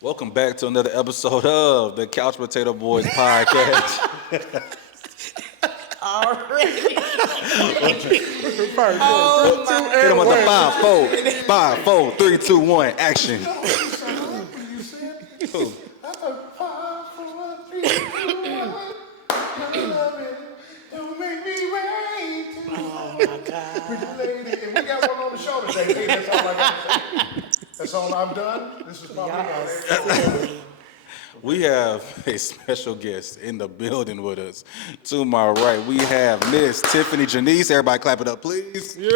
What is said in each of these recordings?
Welcome back to another episode of the Couch Potato Boys podcast. Already. Oh my! Hit him with the 5, 4, 3, 2, 1, action. Oh my God. And we got one on the show today. Hey, that's all I got to say. That's all I'm done. This is probably We have a special guest in the building with us. To my right, we have Miss Tiffany Janise. Everybody clap it up, please. Yay!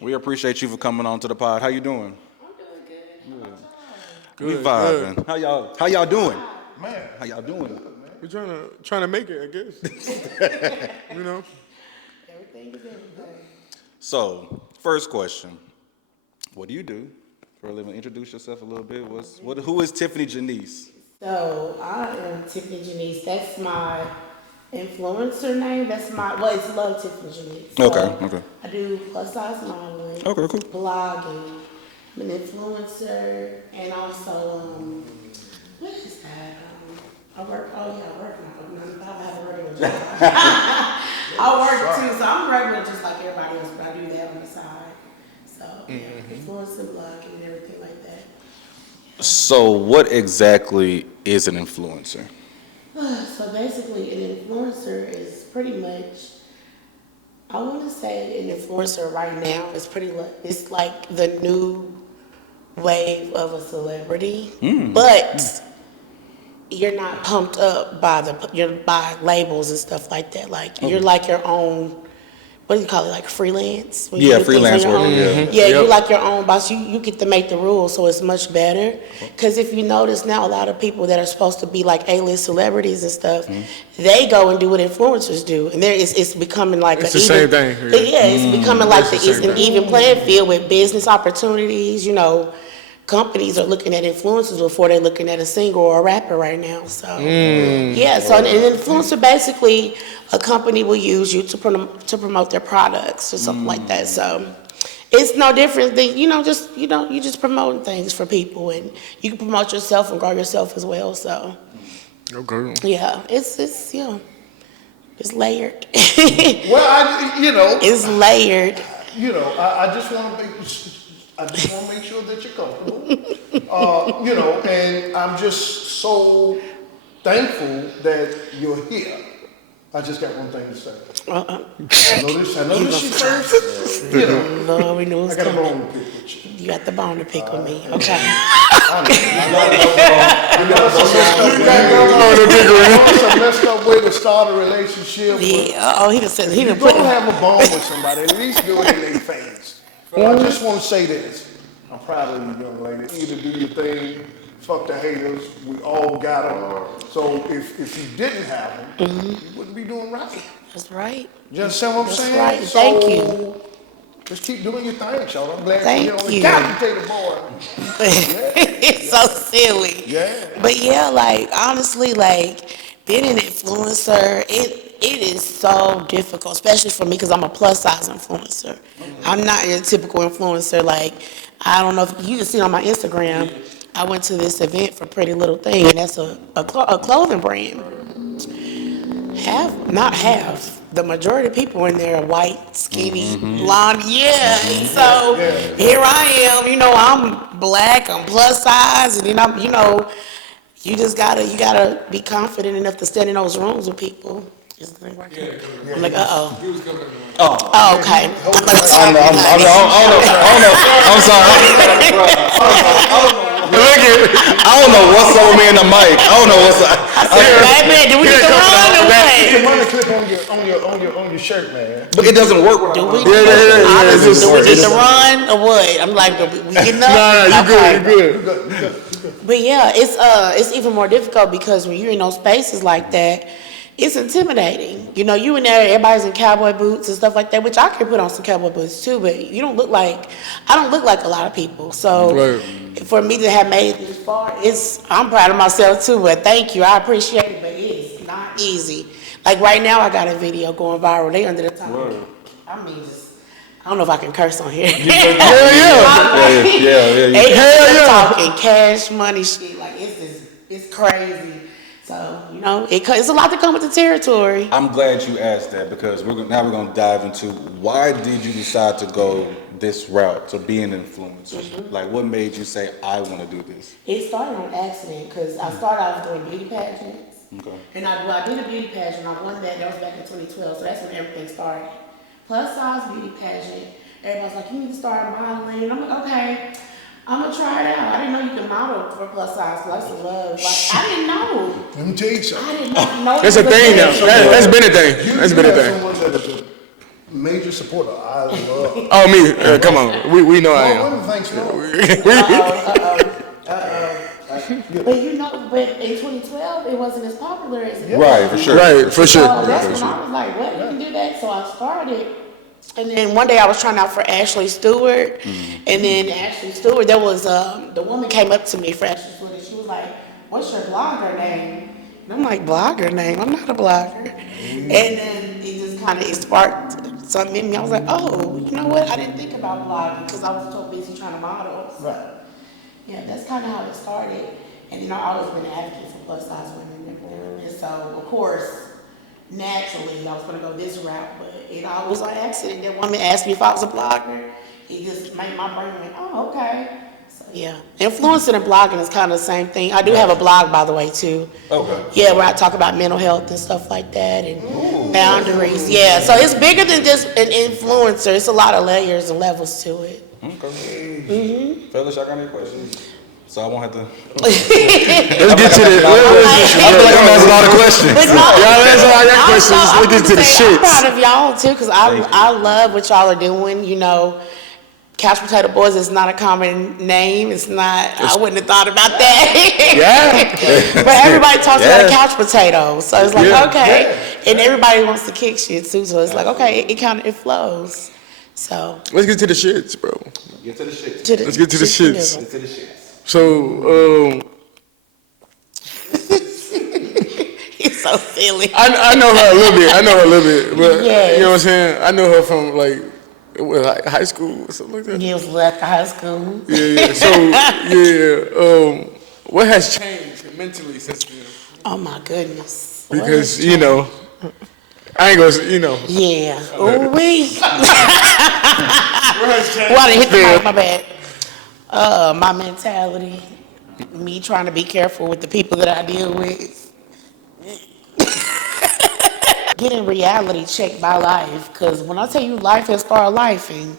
We appreciate you for coming on to the pod. How you doing? I'm doing good. We vibing. How y'all doing? Man, How y'all doing? We're trying to make it, I guess. You know. Everything is everything. So, first question. What do you do for a living? Introduce yourself a little bit. Who is Tiffany Janise? So I am Tiffany Janise. That's my influencer name. It's Love Tiffany Janise. So Okay. I do plus size modeling. Okay, cool. Blogging. I'm an influencer, and also what is that? I work. Oh yeah, I work now. I have a regular job. I work too, so I'm regular just like everybody else, but I do that on the side. So yeah, influencer, blogging, and everything like that. So, what exactly is an influencer? So basically, an influencer is pretty much, I want to say an influencer right now is it's like the new wave of a celebrity, but you're not pumped up by labels and stuff like that. Like you're like your own. What do you call it? Like freelance? When you do freelance things on work. your own? Yeah. You're like your own boss. You get to make the rules, so it's much better. Because if you notice now, a lot of people that are supposed to be like A-list celebrities and stuff, they go and do what influencers do, and it's becoming like It's the same thing. Yeah, it's becoming like It's the it's same an thing. even playing field with business opportunities. You know, companies are looking at influencers before they're looking at a singer or a rapper right now. So yeah, so an influencer basically a company will use you to promote their products or something like that. So it's no different than you just promoting things for people, and you can promote yourself and grow yourself as well. So Okay. yeah, it's layered. well, It's layered. I just want to make sure that you're comfortable. And I'm just so thankful that you're here. I just got one thing to say. I know this you first. Lord, we knew it was I got a coming. bone to pick with you. You got the bone to pick with me. Okay. It's a messed up way to start a relationship. But Yeah. He just you put don't have a bone with somebody, at least do it in their face. I just want to say this. I'm proud of you, young lady. You to do your thing. Fuck the haters. We all got them. So if you didn't have them, you wouldn't be doing right. That's right. You understand what I'm That's saying? right. So, Thank you. Just keep doing your thing, y'all. I'm glad Thank you're on the you. couch potato boy. It's so silly. Yeah. But yeah, like honestly, like being an influencer, it is so difficult, especially for me because I'm a plus size influencer. I'm not your typical influencer. Like I don't know if you can see on my Instagram. I went to this event for Pretty Little Thing, and that's a clothing brand. Not half. The majority of people in there are white, skinny, blonde. Yeah. And so here I am. I'm black. I'm plus size, and then you just gotta be confident enough to stand in those rooms with people. Is the thing working? I'm like, oh, okay. I'm sorry. I don't know what's over me in the mic. I don't know what's up. Baby, do we get the run or Put your what? money clip on your shirt, man. But it doesn't work. Do we It's do we get the run or what? I'm like, we getting up? Nah, you good. But yeah, it's even more difficult because when you're in those spaces like that, it's intimidating. You in there, everybody's in cowboy boots and stuff like that, which I can put on some cowboy boots too, but I don't look like a lot of people. So for me to have made it this far, I'm proud of myself too, but thank you. I appreciate it, but it's not easy. Like right now I got a video going viral. They under the top. I mean, I don't know if I can curse on here. Yeah. They Hell yeah. talking cash money shit. Like it's crazy. So it's a lot to come with the territory. I'm glad you asked that because we're gonna dive into why did you decide to go this route to be an influencer? Mm-hmm. Like, what made you say I want to do this? It started on accident because I started off doing beauty pageants. Okay. And I did a beauty pageant. I won that. That was back in 2012. So that's when everything started. Plus size beauty pageant. Everybody's like, you need to start modeling. And I'm like, okay, I'm gonna try it out. I didn't know you could model for plus size. Plus of love. Like I didn't know. Let me tell you I something. did not know. That's a thing now. That's been a thing. That's been a thing. Someone that is a major supporter. I love. Oh, me. Come on. We know I One am. of the things wrong. But in 2012, it wasn't as popular as it is. Right, for sure. Right, for So sure. that's when I was like, what, you can do that? So I started. And then one day I was trying out for Ashley Stewart. And then Ashley Stewart, there was, the woman came up to me for Ashley Stewart and she was like, what's your blogger name? And I'm like, blogger name? I'm not a blogger. And then it sparked something in me. I was like, oh, you know what? I didn't think about blogging because I was so busy trying to model. Right. Yeah, that's kind of how it started. And I've always been an advocate for plus size women. And so, of course, naturally, I was going to go this route, but it all was on accident. That woman asked me if I was a blogger. It just made my brain went, oh, okay. So, yeah. Influencing and blogging is kind of the same thing. I do have a blog, by the way, too. Okay. Yeah, where I talk about mental health and stuff like that and boundaries. Yeah, so it's bigger than just an influencer. It's a lot of layers and levels to it. Okay. Fellas, y'all got any questions? So I won't have to. Let's get to the. I feel like I'm asking a lot of questions. But no, Y'all answer all your questions. Let's get to the I'm shits. proud of y'all too, because I love what y'all are doing. Couch Potato Boys is not a common name. It's not. I wouldn't have thought about that. Yeah. But everybody talks about a couch potato, so it's like Yeah. okay, and everybody wants to kick shit too. So it's like okay, it flows. So Let's get to the shits, bro. Get to the shit. Let's get to the shits. Get to the shit. So, he's so silly. I know her a little bit. But Yes. you know what I'm saying? I know her from like high school or something like that. He was left high school. Yeah. So, what has changed mentally since then? Oh my goodness. What Because, is- I ain't gonna, Yeah. Ooh wee. What has changed? Well, I didn't hit the mic, my bad. My mentality, me trying to be careful with the people that I deal with. Getting reality checked by life, because when I tell you life has started lifing,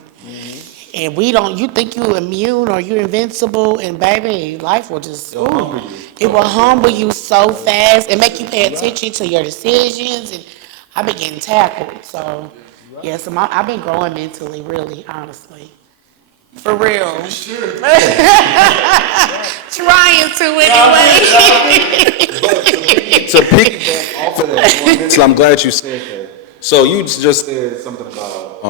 and you think you're immune or you're invincible, and baby, life will just, it will humble you so fast and make you pay attention to your decisions, and I've been getting tackled, so, yeah, so I've been growing mentally, really, honestly. For real. Trying to anyway. To piggyback off of that, so I'm glad you said that. So you just said something about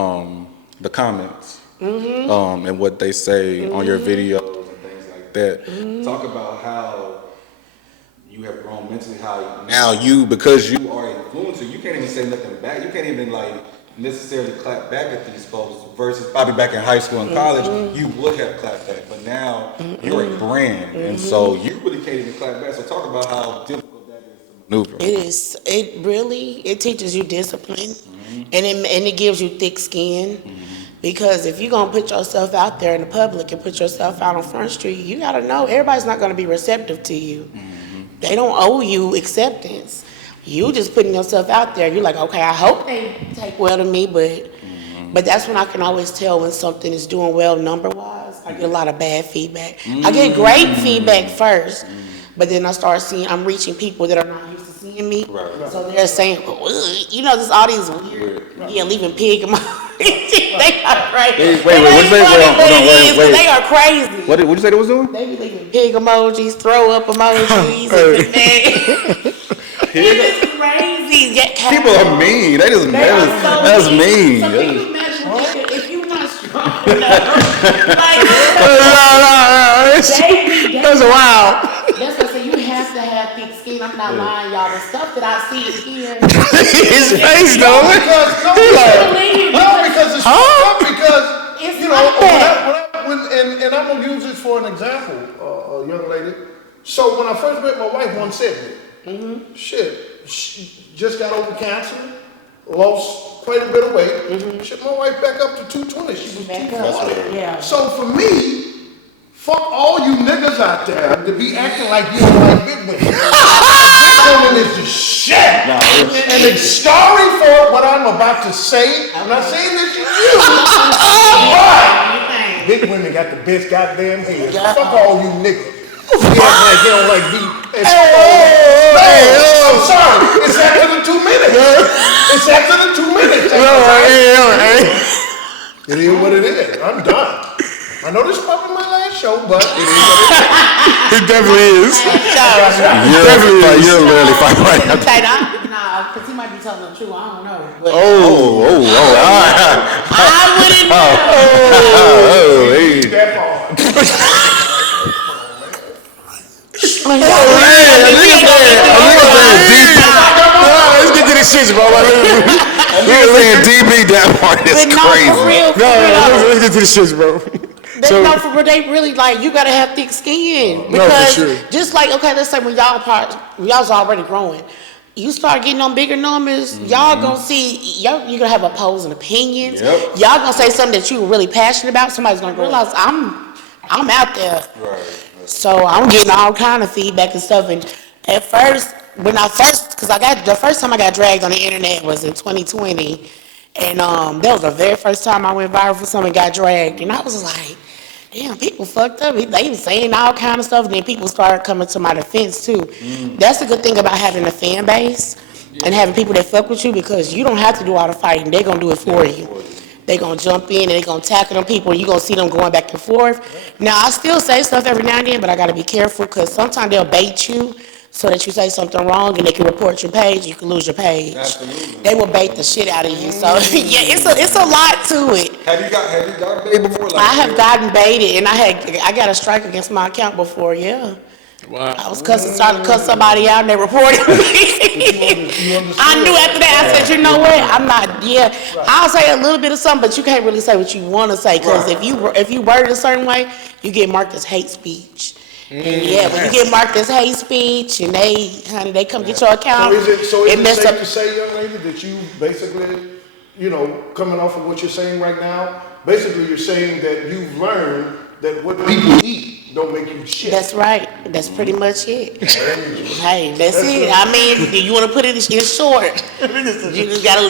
the comments and what they say on your videos and things like that. Talk about how you have grown mentally, how now because you are an influencer, you can't even say nothing back. You can't even necessarily clap back at these folks versus probably back in high school and college, you would have clapped back. But now you're a brand, and so you really can't even clap back. So talk about how difficult that is to maneuver. It is. It teaches you discipline, and it gives you thick skin. Because if you're gonna put yourself out there in the public and put yourself out on Front Street, you gotta know everybody's not gonna be receptive to you. They don't owe you acceptance. You just putting yourself out there. You're like, okay, I hope they take well to me, but that's when I can always tell when something is doing well number-wise. I get a lot of bad feedback. I get great feedback first, but then I start seeing I'm reaching people that are not used to seeing me. Right. So they're saying, just all these weird, leaving pig emojis. They are crazy. Wait, what'd you say? Wait. They are crazy. What did you say they was doing? They be leaving pig emojis, throw up emojis, and it is crazy. People are mean. That's mean. So can you imagine if you're not strong enough? That's wild. That's what I say. You have to have thick skin. I'm not lying, y'all. The stuff that I see here. His face, though. Because it's fucked up because and I'm gonna use this for an example, young lady. So when I first met my wife, 170. Shit, she just got over cancer, lost quite a bit of weight. Shit, my wife back up to 220. She was 240. Yeah. So for me, fuck all you niggas out there to be acting like you don't like big women. Big women is the shit. And the story for what I'm about to say, I'm not saying this to you, but big women got the best goddamn head. Fuck all you niggas. You act like you don't like me. I'm sorry. It's after the 2 minutes. It's after the 2 minutes. It is what it is. I'm done. I know this is probably my last show, but it is what it is. It definitely is. You're literally fighting right now. Nah, because he might be telling the truth. I don't know. But I wouldn't know. That part. Let's get to the shit, bro. You're saying DB that part is But no, crazy. for real. Let's get to the shit, bro. They know for real, they really like, you gotta have thick skin. Because just like, okay, let's say when y'all's already growing, you start getting on bigger numbers, y'all gonna see, you're gonna have opposing opinions. Y'all gonna say something that you're really passionate about, somebody's gonna realize I'm out there. Right. So I'm getting all kind of feedback and stuff. And at first, because the first time I got dragged on the internet was in 2020. And that was the very first time I went viral for something and got dragged. And I was like, damn, people fucked up. They was saying all kind of stuff. And then people started coming to my defense too. That's the good thing about having a fan base and having people that fuck with you, because you don't have to do all the fighting. They're going to do it for you. They're going to jump in and they're going to tackle them people. You're going to see them going back and forth. Now, I still say stuff every now and then, but I got to be careful, because sometimes they'll bait you so that you say something wrong and they can report your page. You can lose your page. Absolutely. They will bait the shit out of you. So, yeah, it's a lot to it. Have you gotten baited before? Like, I have gotten baited, and I got a strike against my account before, yeah. Wow. I was trying to cuss somebody out and they reported me. I knew after that, I said, you know what, I'm not, I'll say a little bit of something, but you can't really say what you want to say, because if you word it a certain way, you get marked as hate speech. And when you get marked as hate speech and they come get your account. So is it safe to say, young lady, that you basically, coming off of what you're saying right now, basically you're saying that you've learned that what people eat don't make you shit. That's right. That's pretty much it. Hey, that's it. I mean, you want to put it in short. You just gotta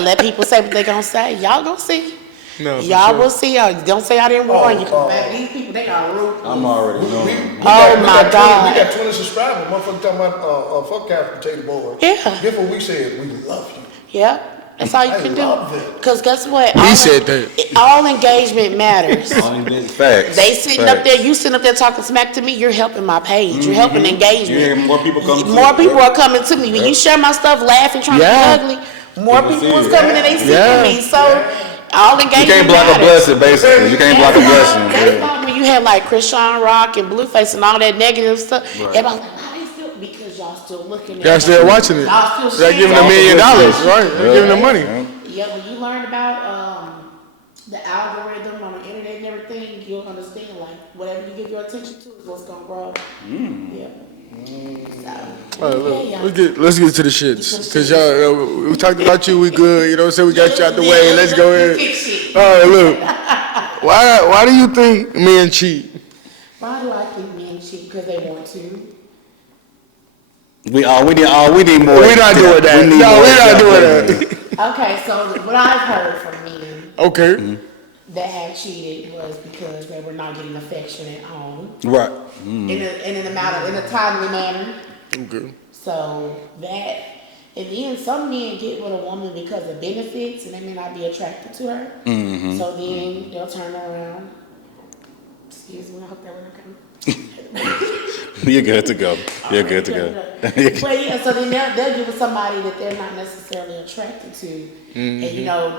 let people say what they gonna say. Y'all gonna see. No, y'all will see. Don't say I didn't warn you. These people, they got rude. I'm already knowing. My God. We got 20 subscribers. Motherfucker talking about fuck couch potato board. Yeah. Guess what we said? We love you. Yeah. That's all you can do. Because guess what? He said that. All engagement matters. Facts. They sitting up there, you sitting up there talking smack to me, you're helping my page. You're helping engagement. You hear more people coming More people are coming to me. When you share my stuff, laughing, trying to be ugly, more people is coming and they see me. So all engagement You can't block a blessing, basically. You can't block a blessing. That's why when you had like Krishan Rock and Blueface and all that negative stuff, everybody's like, why they still, because y'all still looking at it. Y'all still watching it. Y'all still They're giving $1 million, right? They're giving them money. Yeah, when you learn about the algorithm on the internet and everything, you'll understand, like, whatever you give your attention to is what's gonna grow. Yeah. Let's get to the shits. Cause y'all, we talked about you, we good, you know what I'm saying? We got you out the way, let's go ahead. All right, look. Why do you think men cheat? Why do I think men cheat? Because they want to. We need more. We're not doing that. No, we're not doing that. Okay, so what I've heard from men Okay. that have cheated was because they were not getting affection at home. Right. In a timely manner. Okay. So that, and then some men get with a woman because of benefits and they may not be attracted to her. So then they'll turn around. Excuse me, I hope that wasn't coming. You're good to go. You're good to go. But yeah, so then they'll give with somebody that they're not necessarily attracted to, and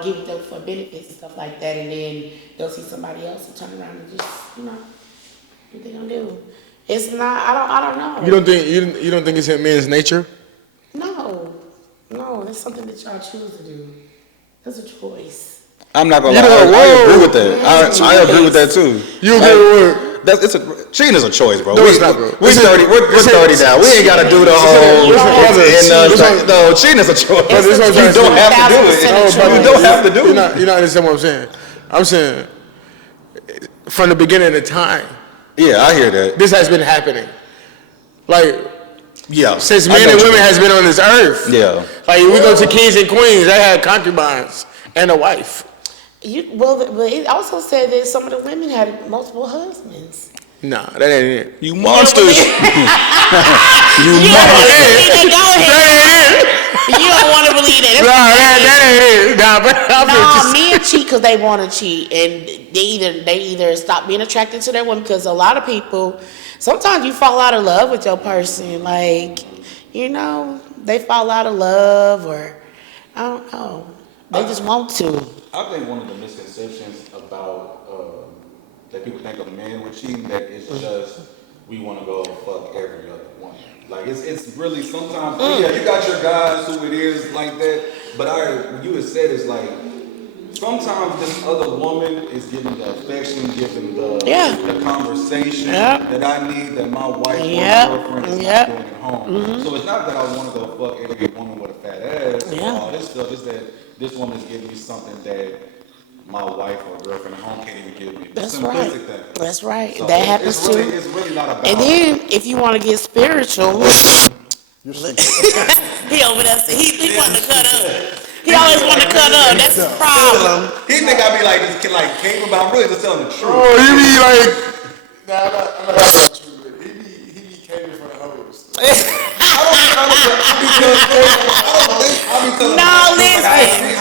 give them for benefits and stuff like that, and then they'll see somebody else and turn around and just what they gonna do? It's not. I don't know. You don't think it's in men's nature? No, it's something that y'all choose to do. It's a choice. I'm not gonna You lie. know, I agree whoa. with that. I agree with that too. You agree with what? Cheating is a choice, bro. No, it's not, bro. We're 30 now. We ain't gotta do the whole. No, cheating is a choice. You don't have to do it. You don't have to do it. You not understand what I'm saying. I'm saying from the beginning of time. Yeah, I hear that. This has been happening. Like, yeah, since men and women has been on this earth. Yeah. Like, we go to kings and queens, they had concubines and a wife. But it also said that some of the women had multiple husbands. Nah, that ain't it. You monsters. You don't want to believe that. That ain't it. Nah, men cheat because they want to cheat, and they either stop being attracted to their women, because a lot of people, sometimes you fall out of love with your person, like, they fall out of love, or I don't know, they just want to. I think one of the misconceptions about that people think of men with cheating, that it's just we want to go fuck every other woman. Like it's really sometimes you got your guys who it is like that, but what you had said is like sometimes this other woman is giving the affection, giving the conversation that I need, that my wife or girlfriend is not doing at home. So it's not that I want to go fuck every woman with a fat ass and all this stuff. It's that this woman is giving me something that my wife or girlfriend at home can't even give me. That's right. Thing. That's right. So that happens too. It's really not about. And then if you want to get spiritual, he over there. He want to cut up. He always want to cut up. That's the problem. He think I be like this, like came about really just telling the truth. Oh, he be like, I'm not talking true, but he be caving for the hoes. No, listen.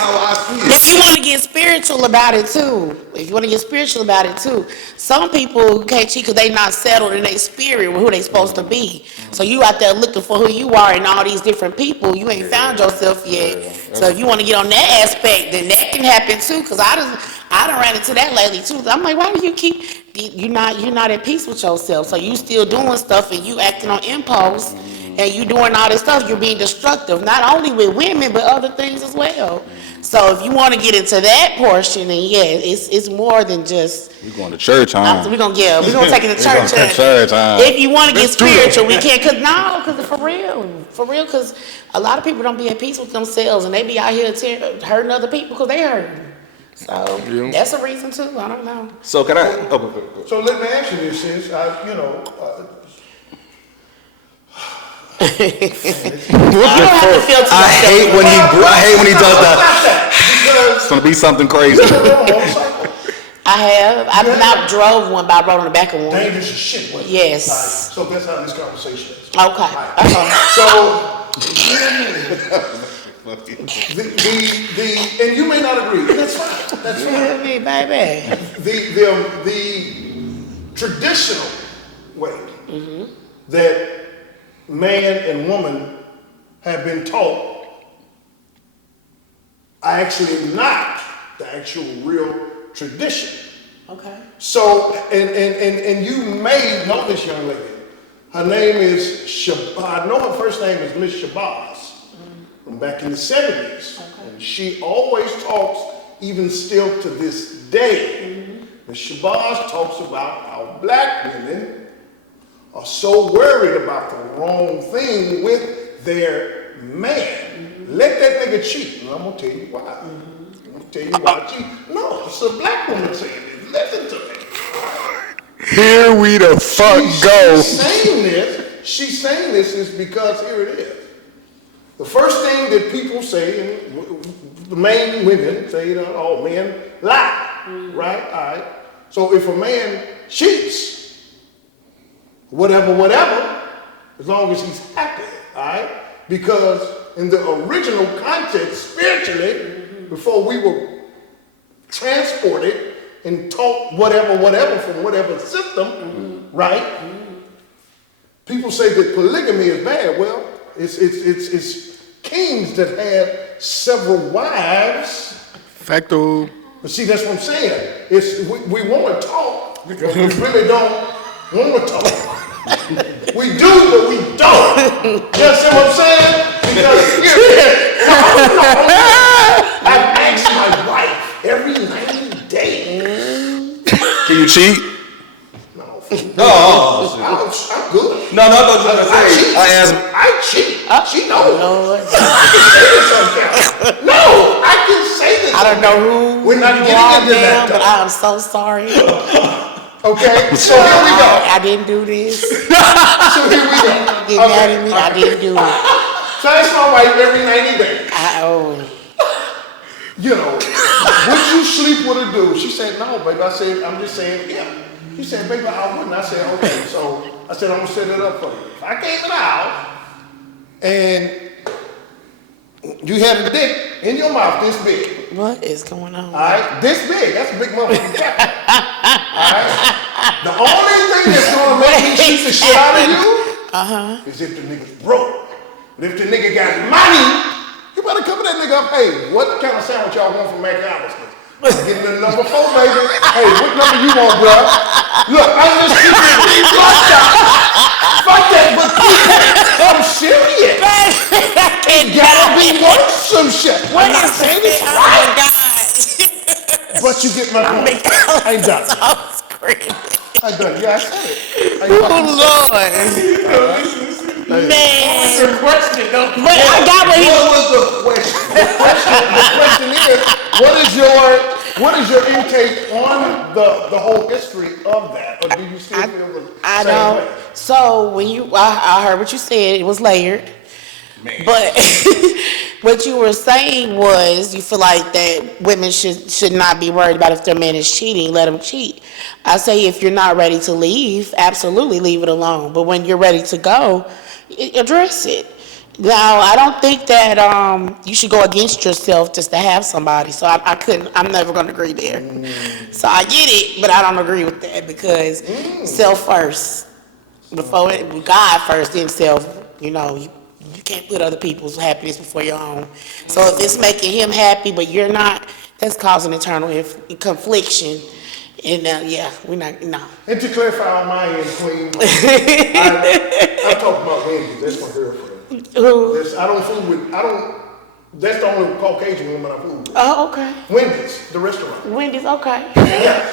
If you want to get spiritual about it too, some people can't cheat because they not settled in their spirit with who they supposed to be. So you out there looking for who you are and all these different people, you ain't found yourself yet. So if you want to get on that aspect, then that can happen too. Because I done ran into that lately too. I'm like, why do you keep? You're not at peace with yourself. So you still doing stuff and you acting on impulse. And you doing all this stuff, you're being destructive, not only with women, but other things as well. So if you want to get into that portion, then it's more than just. We're going to church, huh? We're gonna take it to church. If you want to get spiritual, we can't. Because for real, because a lot of people don't be at peace with themselves, and they be out here hurting other people because they hurting. So that's a reason too. I don't know. So can I? So let me ask you this: is I hate when he does that. It's gonna be something crazy. I've not drove one, but I rode on the back of one. Dangerous as shit. Wasn't it? Yes. Right. So that's how this conversation is. Okay. So and you may not agree. That's fine. That's fine. Me, baby. The traditional way that man and woman have been taught are actually not the actual real tradition. Okay. So, and you may know this young lady. Her name is I know her first name is Miss Shabazz from back in the 70s. Okay. And she always talks, even still to this day. Miss Shabazz talks about how black women are so worried about the wrong thing with their man. Let that nigga cheat. And I'm gonna tell you why. I'm gonna tell you why cheat. No, it's a black woman saying this. Listen to me. Here we the fuck go. She's saying this is because here it is. The first thing that people say, and the main women say, all men lie, right? All right. So if a man cheats, whatever, as long as he's happy, all right? Because in the original context, spiritually, before we were transported and taught whatever from whatever system, right? People say that polygamy is bad. Well, it's kings that had several wives. Facto. But see, that's what I'm saying. We want to talk, but we really don't want to talk. We do, but we don't. You understand what I'm saying? Because I've asked my wife every cheat? No. Oh, shit. I'm good. No, I thought you were gonna say. I asked. I cheat. She knows. Lord. No, I can say this. I don't know who We're not you getting are, into that, ma'am, but though. I am so sorry. Okay, so here we go. I didn't do this. So here we go. Get mad at me. I didn't do it. So that's my wife every 90 days. You know, would you sleep with a dude? She said, no, baby. I said, I'm just saying, yeah. She said, baby, I wouldn't. I said, okay. So I said, I'm going to set it up for you. If I came in the house and you had a dick in your mouth this big. What is going on? All right? This big. That's a big motherfucking cat. All right? The only thing that's going to make me shoot the shit out of you is if the nigga's broke. But if the nigga got money, you better cover that nigga up. Hey, what kind of sandwich y'all want from McDonald's? I'm getting the number 4, baby. Hey, what number you want, bro? Look, I'm just keeping fuck that, but I'm serious. It gotta be worth some shit. I'm not saying it's right. But you get my point. I ain't done. I done. Yeah, I said it. Oh, Lord. Man. What's the question? But I got what he What was the question? The question is, what is your intake on the whole history of that? Or do you still feel the same way? So when I heard what you said, it was layered. Man. But what you were saying was you feel like that women should not be worried about if their man is cheating, let him cheat. I say if you're not ready to leave, absolutely leave it alone. But when you're ready to go, address it. Now, I don't think that you should go against yourself just to have somebody. So I'm never going to agree there. So I get it, but I don't agree with that because self first. Before God first, then self, you know, you can't put other people's happiness before your own. So if it's making him happy, but you're not, that's causing internal confliction. And yeah, we're not, no. And to clarify on my end, Queen, I'm talking about Wendy. That's my girlfriend. Who? That's the only Caucasian woman I fool with. Oh, okay. Wendy's, the restaurant. Wendy's, okay. Yeah.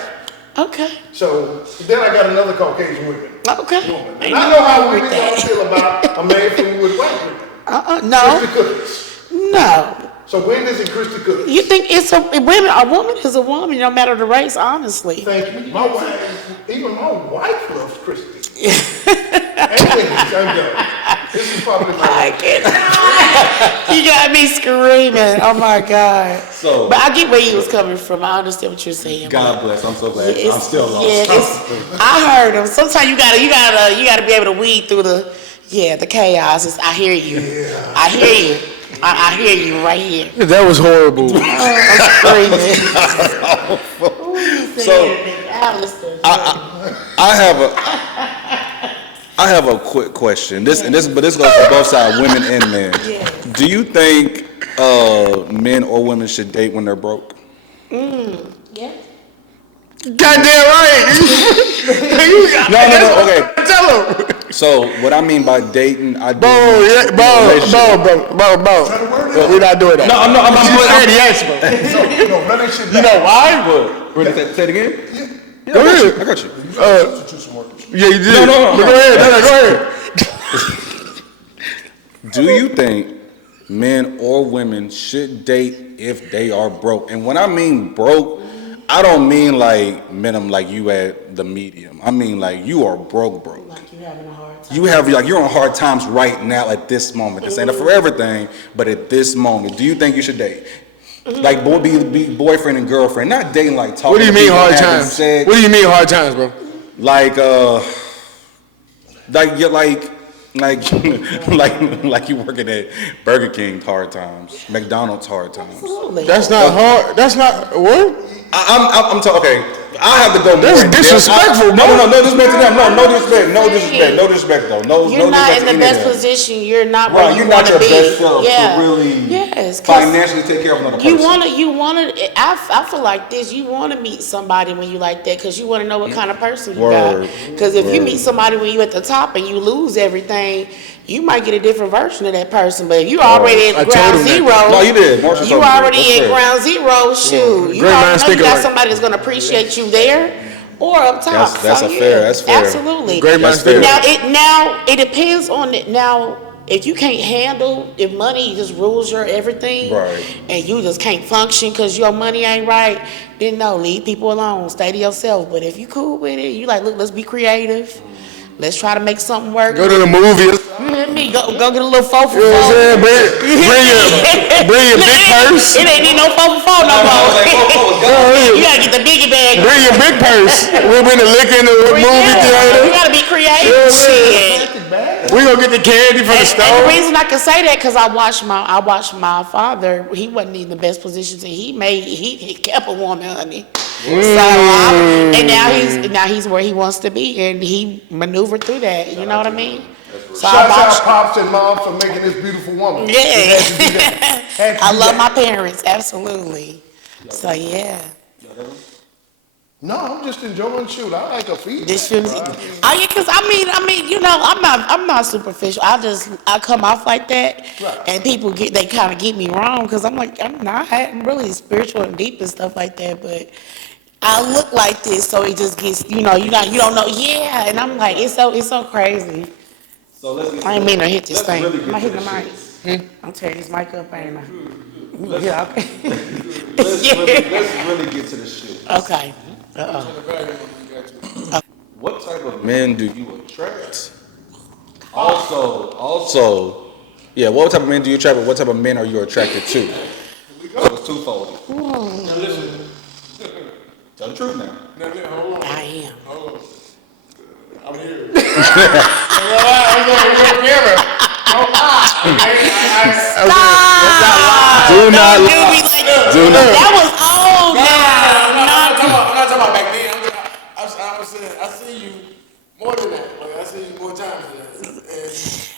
Okay. So then I got another Caucasian woman. Okay. Woman. And I know how women don't feel about a man fooling with white women. No. Christy Cookies. No. So Wendy's and Christy Cookies. You think a woman is a woman, no matter the race, honestly. Thank you. My wife, even my wife loves Christy. And Wendy's, I'm done. This is probably my You got me screaming. Oh my God. So, but I get where you was coming from. I understand what you're saying. God bless. I'm so glad. I'm still lost. Yeah, I heard him. Sometimes you gotta be able to weed through the chaos. I hear you. Yeah. I hear you. I hear you right here. That was horrible. I'm screaming. So, I have a quick question. But this goes for both sides, women and men. Yeah. Do you think men or women should date when they're broke? Yeah. Goddamn right. No. Okay. Tell him. So what I mean by dating, I do. Bro. We're not doing that. No, I'm not. Yes, bro. No, let that shit You know why? Say it again. Yeah, go ahead. I got you. Yeah, you did. No. Go ahead. Do you think men or women should date if they are broke? And when I mean broke, I don't mean like minimum, like you at the medium. I mean like you are broke. Like you having a hard time. You're on hard times right now at this moment. This ain't a forever thing, but at this moment, do you think you should date? Like be boyfriend and girlfriend, not dating like talking. What do you mean hard having times? sex. What do you mean hard times, bro? Like you working at Burger King hard times, McDonald's hard times. Absolutely. That's not hard. That's not what? I'm talking. Okay, I have to go more. That's in depth. disrespectful, No disrespect to them. No disrespect though. You're not in the best position. You're not where you you're want not to your be. best self Yeah. to really Yes, 'cause financially take care of another person. You want to. I feel like this. You want to meet somebody when you like that because you want to know what kind of person you Word. got. Because if you meet somebody when you at the top and you lose everything, you might get a different version of that person. But if you already I at told ground him that. zero, No, you did. Marsha you told me that. already That's at fair. ground zero. Shoot, you Great already minds know you think got alike. somebody that's gonna appreciate you there. or up top. That's fair. That's fair. Absolutely. Great minds fair. think Now it depends on it. Now, if you can't handle, if money just rules your everything, Right. and you just can't function because your money ain't right, then no, leave people alone. Stay to yourself. But if you cool with it, you like, look, let's be creative. Let's try to make something work. Go to the movies. Go get a little 4 for 4. You know what I'm saying? Bring your big purse. It ain't need no 4 for 4 no more. You gotta get the biggie bag. Bring your big purse. We'll bring the liquor in the movie You theater. gotta be creative. Shit. We gonna get the candy from the And the store. reason I can say that because I watched my father. He wasn't in the best positions, and he kept a woman, honey. So and now he's where he wants to be, and he maneuvered through that. You know what I mean? So Shout out pops and moms for making this beautiful woman. Yeah, Had to I do love that. my parents absolutely. So yeah. No, I'm just enjoying shoot. I like a feed. This shouldn't. Oh yeah, cause I mean, you know, I'm not superficial. I come off like that, Right. and people they kind of get me wrong, because I'm like, I'm really spiritual and deep and stuff like that, but I look like this, so it just gets, you don't know, yeah, and I'm like, it's so crazy. So let's get I ain't mean to hit this thing. really get Am I to hitting the the mic? I'm tearing this mic up, ain't I? Yeah. Okay. let's really get to the shit. Okay. What type of men do you attract? Also, yeah, what type of men do you attract, but what type of men are you attracted to? So it's twofold. Tell the truth now. I am. I'm here. Do not Don't do lie. me like that. Do not. That was old now. I'm not talking about back then. I'm saying I see you more than that. Like, I see you more times than that.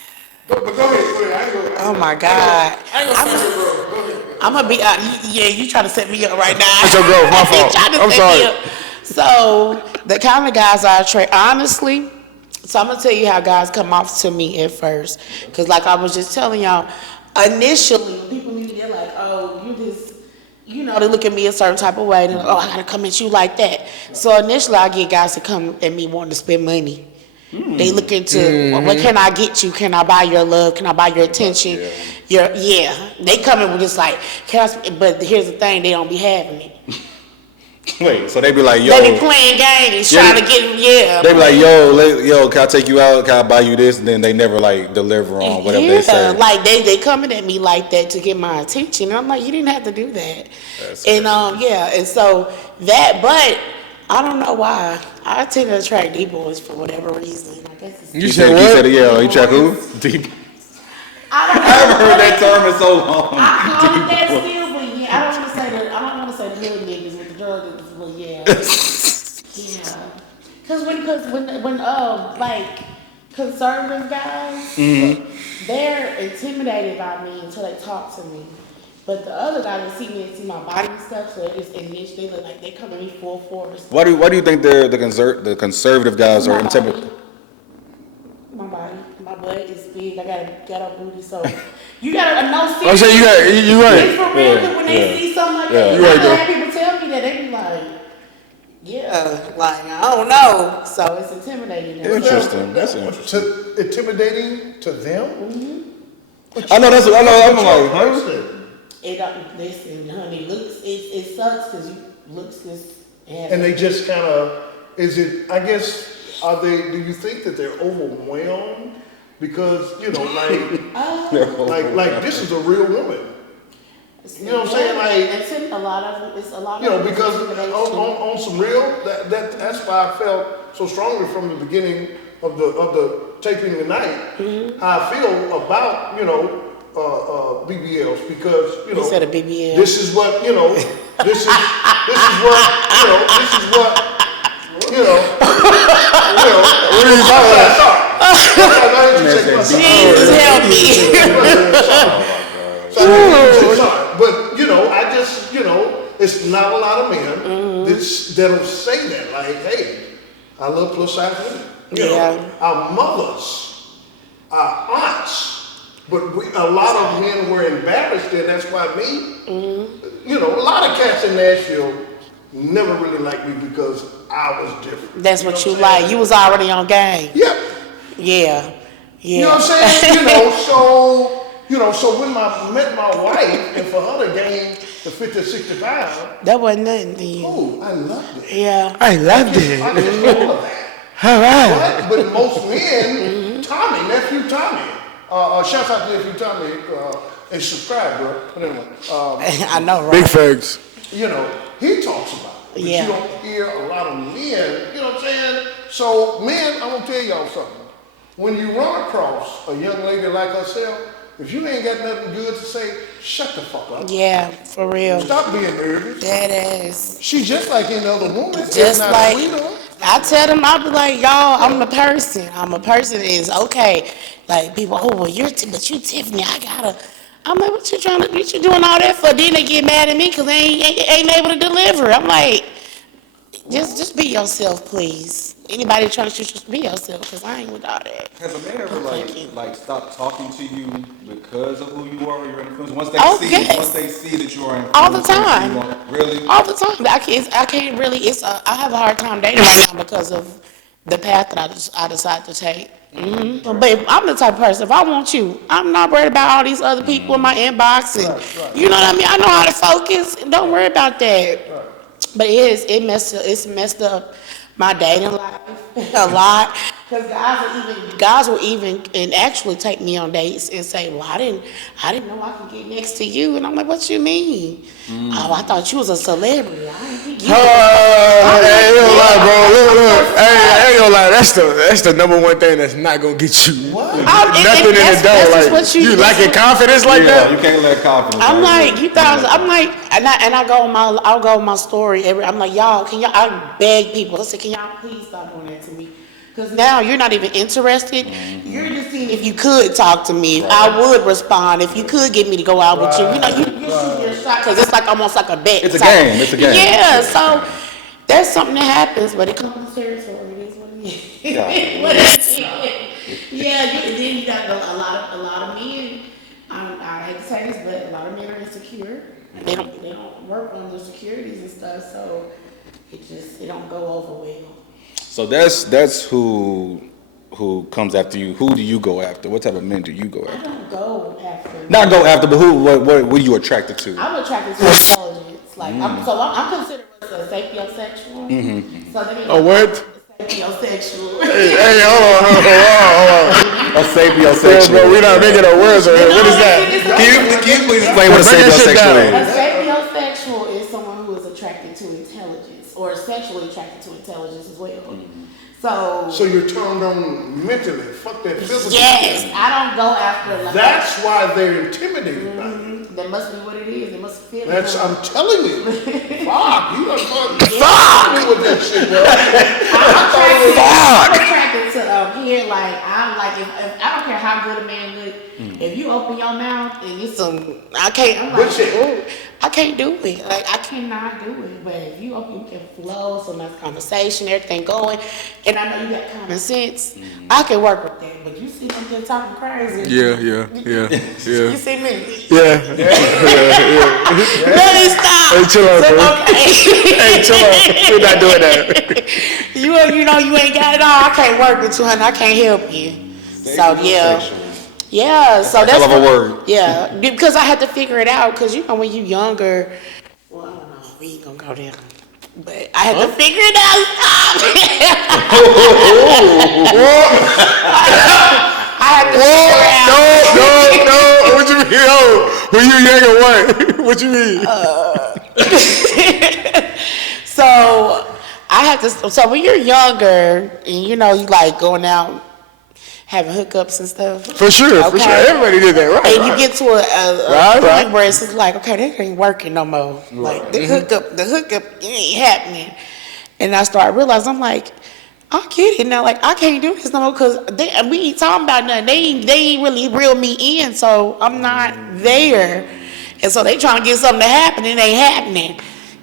But go ahead. I ain't gonna. Oh my God. I ain't gonna say it, bro. Go ahead. I'm gonna be, yeah, you trying to set me up right now. That's your girl, my You fault. trying to I'm set sorry. me up. So, the kind of guys I attract, honestly, so I'm gonna tell you how guys come off to me at first. Because, like I was just telling y'all, initially, when people meet me, they're like, oh, they look at me a certain type of way. They're like, oh, I gotta come at you like that. So, initially, I get guys to come at me wanting to spend money. They look into, well, what can I get you? Can I buy your love? Can I buy your attention? They come in with just like, but here's the thing, they don't be having it. Wait, so they be like, yo. They be playing games, trying to get them, They be like, yo, can I take you out? Can I buy you this? And then they never like deliver on whatever they say. Like they coming at me like that to get my attention. And I'm like, you didn't have to do that. And so that, but I don't know why. I tend to attract deep boys for whatever reason. I guess it's You said what? Yeah, you track who? Deep. I don't know. I haven't heard that term in so long. I call it that still, but yeah, I don't want to say the little niggas with the drug niggas, but yeah. Yeah. Because when like conservative guys, they're intimidated by me until they talk to me. But the other guys that see me and see my body and stuff, so they look like they come at me full force. Why do you think the conservative guys are My intimidated? body. My body, my butt is big. I got a booty, so you gotta know. I'm saying you right. It's for real, 'cause when they see something like that, You right, I have people tell me that, they be like, yeah, like, I don't know. So it's intimidating. Interesting. That's interesting. Intimidating to them? I know. I'm like, huh? Listen, honey, it sucks because looks just. And they just kind of, do you think that they're overwhelmed? Because, like this is a real woman. You know what I'm saying? Like, it's a lot of. Because on some real, that's why I felt so strongly from the beginning of the taping tonight, how I feel about, BBLs, because, You said a BBL. this is what, this is What are you talking about? Jesus help me. But it's not a lot of men that'll say that. Like, hey, I love plus size women. Our mothers, our aunts, but a lot of men were embarrassed, and that's why a lot of cats in Nashville never really liked me because I was different. That's what you like. You was already on game. Yeah. Yeah. You know what I'm saying? So when I met my wife and for her to gain the 50 or 60 pounds, that wasn't nothing to you. oh, I loved it. Yeah. I loved it. I just told her that. All right. But most men, Tommy, nephew Tommy, shout out to nephew Tommy, and subscribe, bro. But anyway, I know, right? Big facts. you know, he talks about it. But Yeah. you don't hear a lot of men, you know what I'm saying? So men, I'm gonna tell y'all something. When you run across a young lady like herself, if you ain't got nothing good to say, shut the fuck up. Yeah, for real. Stop being nervous. That is. She's just like any other woman. Just It's not like, sweet on her. I tell them, I'll be like, y'all, I'm a person. I'm a person is okay. Like, people, oh, well, but you Tiffany, I'm like, what you doing all that for? Then they get mad at me because they ain't able to deliver. I'm like, just be yourself, please. Anybody trying to shoot, just be yourself, because I ain't with all that. Has a man ever like stopped talking to you because of who you are or your influence? Once they Yes. see that you are influenced, All the time. Really? All the time. I can't really, I have a hard time dating right now because of the path that I decide to take. But I'm the type of person, if I want you, I'm not worried about all these other people in my inbox. And you know what I mean? I know how to focus. Don't worry about that. But it's messed up my dating life a lot. Because guys will even and actually take me on dates and say, well, I didn't know I could get next to you. And I'm like, what you mean? Oh, I thought you was a celebrity. I didn't think you Hey, ain't gonna lie, bro. Look. Hey, I ain't gonna lie. That's the number one thing that's not gonna get you. Nothing in the door. that's Like, what you lacking confidence like that? You can't let confidence. I'm like, I'll go on my story I'm like, y'all, I beg people, I said, can y'all please stop doing that to me? Because now you're not even interested. You're just seeing if you could talk to me. If I would respond. If you could get me to go out with you. You know, you're shooting your shot because it's like almost like a bet. It's a game. Yeah, so that's something that happens, but it comes with territory. It is what it is. Yeah, then you got a lot of men. I hate to say this, but a lot of men are insecure. They don't work on their securities and stuff, so it don't go over well. So that's who comes after you. Who do you go after? What type of men do you go I after? don't go after. Not go after, but what are you attracted to? I'm attracted to intelligence. Like I'm considered a sapiosexual. So that means What? sapiosexual. Hey, hold on. A sapiosexual. Bro, we're not making no words on here. What is that? Can you please explain what a Break that shit sapiosexual down. is? A sapiosexual is someone who is attracted to intelligence or sexually attracted to intelligence as well. So you're turned on mentally. Fuck that physical. yes, I don't go after. Like, That's why they're intimidated by you. that must be what it is. They must feel. I'm telling you. Fuck, you done fuck me with that shit, bro. I'm attracted to hear like I'm like if I don't care how good a man look, if you open your mouth and it's some I can't. I'm like, ooh, I can't do it. Like I cannot do it. But if you open, you can flow, so nice conversation, everything going, and I know you got common sense. I can work with that. But you see them just talking crazy. Yeah. You see me? Yeah. Let me stop. Hey, chill out, bro. Okay. Hey, chill out. We're not doing that. You know you ain't got it all. I can't work with you, honey. I can't help you. So yeah. So that's hell of a word. Yeah, because I had to figure it out. Because when you younger, well, I don't know. We ain't gonna go there. But I had to figure it out. I had to figure it out. No. What you mean? Yo, when you younger, what? What you mean? So I had to. So when you're younger, and you like going out, having hookups and stuff. For sure. Everybody did that, right? And you get to a Right. point where it's just like, okay, that ain't working no more. Like the hookup, it ain't happening. And I started realizing, I'm like, I get it now. Like I can't do this no more because we ain't talking about nothing. They ain't really reel me in, so I'm not there. And so they trying to get something to happen, and it ain't happening.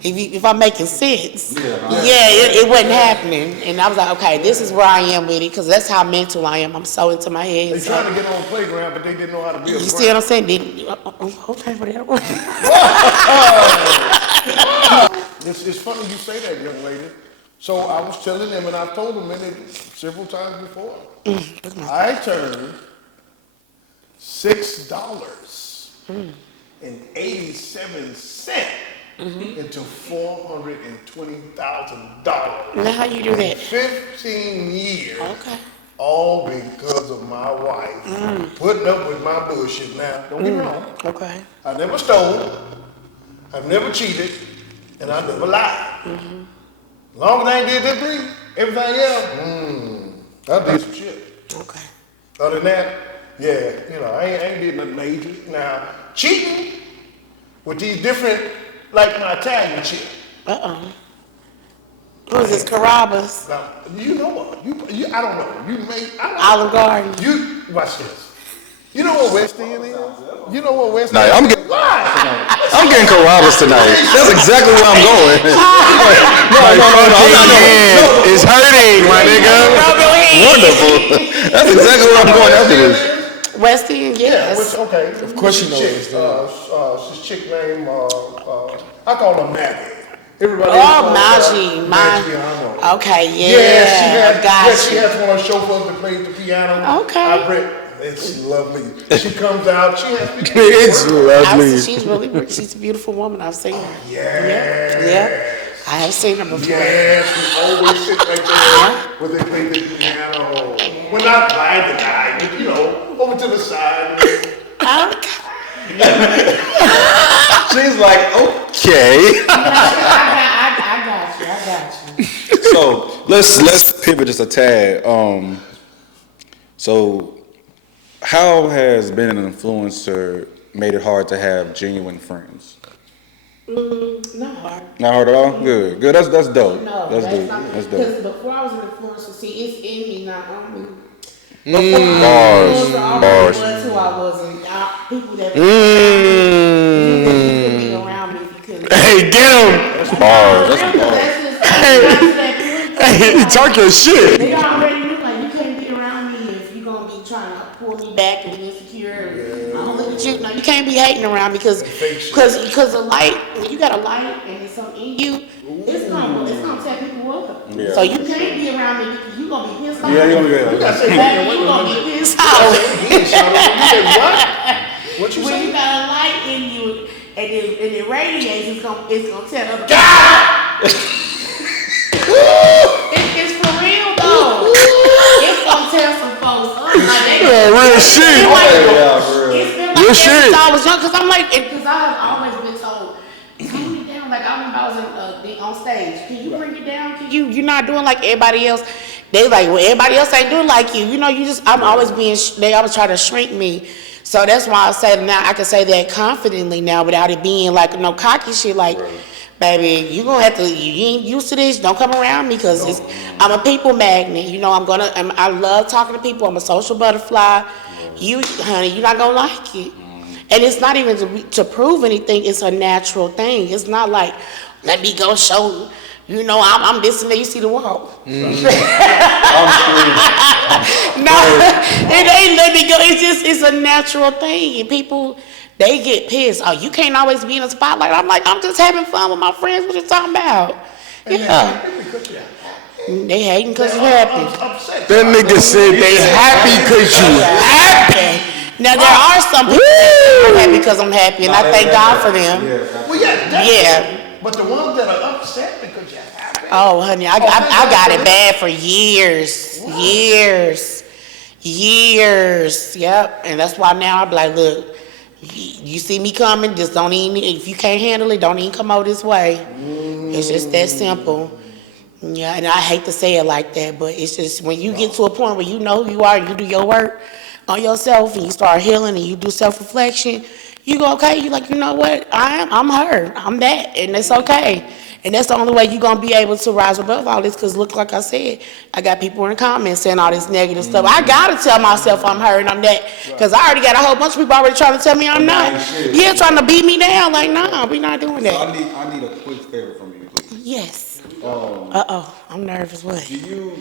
If I'm making sense. It wasn't happening. And I was like, okay, this is where I am with it, because that's how mental I am. I'm so into my head. They trying to get on the playground, but they didn't know how to be a You see what I'm saying? Okay, whatever. This it's funny you say that, young lady. So I was telling them, and I've told them several times before. I turned $6.87 into $420,000. Now how you do that? 15 years. Okay. All because of my wife putting up with my bullshit. Now, don't get me wrong. Okay. I never stole. I've never cheated, and I never lied. Long as I ain't did that thing, everything else, I did some shit. Okay. Other than that, yeah, I ain't did nothing major. Now, cheating with these different, like my Italian chick. Who is this, Carrabba's? Now, you know what? You I don't know. Olive Garden. You watch this. You know what West End is? You know what West Nah, End I'm is? getting Carrabba's tonight. That's exactly where I'm going. No. It's hurting, my nigga. Wonderful. That's exactly where I'm going after this. West End, yes. Okay. Of course you know This chick named, I call her Maggie. Everybody Oh, Maggie. Okay, yeah. She has one of the chauffeurs that plays the piano. Okay. It's lovely. She comes out. She has people. It's lovely. She's a beautiful woman. I've seen her. Yeah. Yeah. I have seen her before. Yes, we always sit right there where they play the piano. We're not by the guy, but over to the side. Okay. She's like, okay. I got you. So let's pivot just a tad. So how has being an influencer made it hard to have genuine friends? Not hard. Not hard at all? Good. That's dope. No, That's dope. not. That's dope. Because before I was an influencer, see, it's in me, not on me. Bars. Was who I was, and people that you couldn't be around me if you couldn't. Hey, get him. Bars. That's bars. Hey, talk your shit. They already knew, like, you can't be around me if you're going to be trying to pull me back and be insecure. I don't look at you. No, you can't be hating around me because the light, when you got a light and it's something in you, it's going to set people up. Yeah. So you can't be around me because you're going to be pissed off. Yeah, you're gonna be You gotta say You're going to be pissed off. What you When say? you got a light in you and it radiates, it's gonna tell other people. It's for real though. It's gonna tell some folks. Real shit. Yeah, for real. It's been like Real that shit. since I was young, cause I'm like, cause I have always been told, calm me down. Like I remember I was on stage. Can you bring it down? You're not doing like everybody else. They like, well, everybody else ain't doing like you. I'm always they always try to shrink me. So that's why I say now I can say that confidently now without it being like no cocky shit. Like, baby, you gonna have to. You ain't used to this. Don't come around me because I'm a people magnet. I love talking to people. I'm a social butterfly. Honey, you're not gonna like it. And it's not even to prove anything. It's a natural thing. It's not like let me go show. I'm this and that. You see the wall. No, it ain't let me go. It's a natural thing. And people, they get pissed. Oh, you can't always be in a spotlight. I'm like, I'm just having fun with my friends. What you talking about? Yeah. They hating because you happy. That nigga said they happy because you happy. Now, there are some people that are happy because I'm happy, and I thank God for them. Well, yeah, definitely. Yeah. But the ones that are upset because you're happy. Oh, honey, I got it bad for years. Wow. Years. Yep. And that's why now I be like, look, you see me coming, just don't even, if you can't handle it, don't even come over this way. It's just that simple. Yeah, and I hate to say it like that, but it's just when you get to a point where you know who you are and you do your work on yourself and you start healing and you do self-reflection, you go, okay, you like, you know what, I'm her, I'm that, and it's okay. And that's the only way you're going to be able to rise above all this, because look, like I said, I got people in the comments saying all this negative stuff. I got to tell myself I'm her and I'm that, because I already got a whole bunch of people already trying to tell me I'm not. Yeah, trying to beat me down. Like, nah, we're not doing that. So I need a quick favor from you, please. Yes. I'm nervous. What? Do you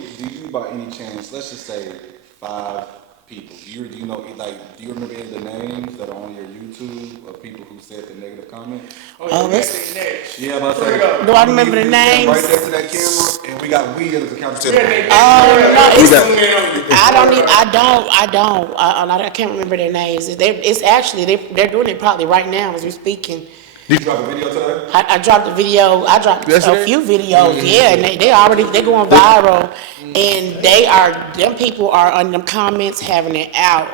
by any chance, let's just say 5 people? Do you know, like, do you remember any of the names that are on your YouTube of people who said the negative comment? Oh, it's, Yeah, I'm about to say. do I remember the names? Right there to that camera, and we got we as a camera. Oh no, We it's, got. I can't remember their names. It's actually they're doing it probably right now as we're speaking. Did you drop a video today? I dropped a video. I dropped Yesterday? a few videos. Yeah, and they going viral, and them people are on them comments having it out.